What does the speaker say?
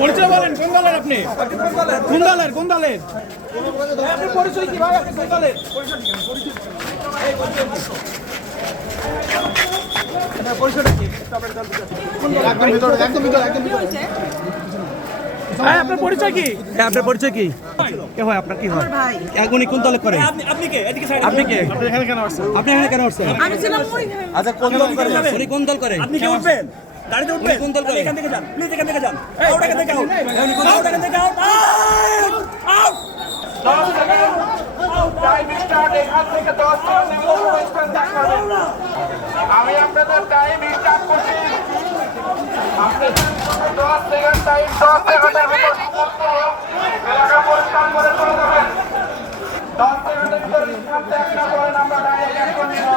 পরিচয় বলেন, কোন দলের আপনি? কোন দলের? কোন দলের? আপনার পরিচয় কি ভাই? আপনি কোন দলের? পরিচয়টা কি? আপনার পরিচয় কি? আপনার পরিচয় কি? কে হয় আপনার? কি হয়? উনি কোন দলে করেন? আপনি কে? আপনি কে? আপনি এখানে কেন আসছেন? আপনি এখানে কেন আসছেন? আমি ছিলাম ওই। আচ্ছা, কোন দল করেন? উনি কোন দল করেন? আপনি কি উঠবেন? গাড়িতে উঠবেন? কোন দল করেন? এখান থেকে যান, প্লিজ এখান থেকে যান। আউট, এখান থেকে আউট। আউট, এখান থেকে আউট। আউট, টাইম স্টার্ট এখান থেকে 10 সেকেন্ড ওয়েস্টার্ন দেখাবেন। আমি আপনাদের টাইম স্টার্ট করছি। আপনাদের 10 সেকেন্ড টাইম, 10 সেকেন্ডের ভিতর এলাকা পরিষ্কার করে চলে যাবেন। 10 সেকেন্ডের ভিতর স্টার্ট দেখানো করেন, আমরা ডাইরেক্ট অ্যাকশন নিব।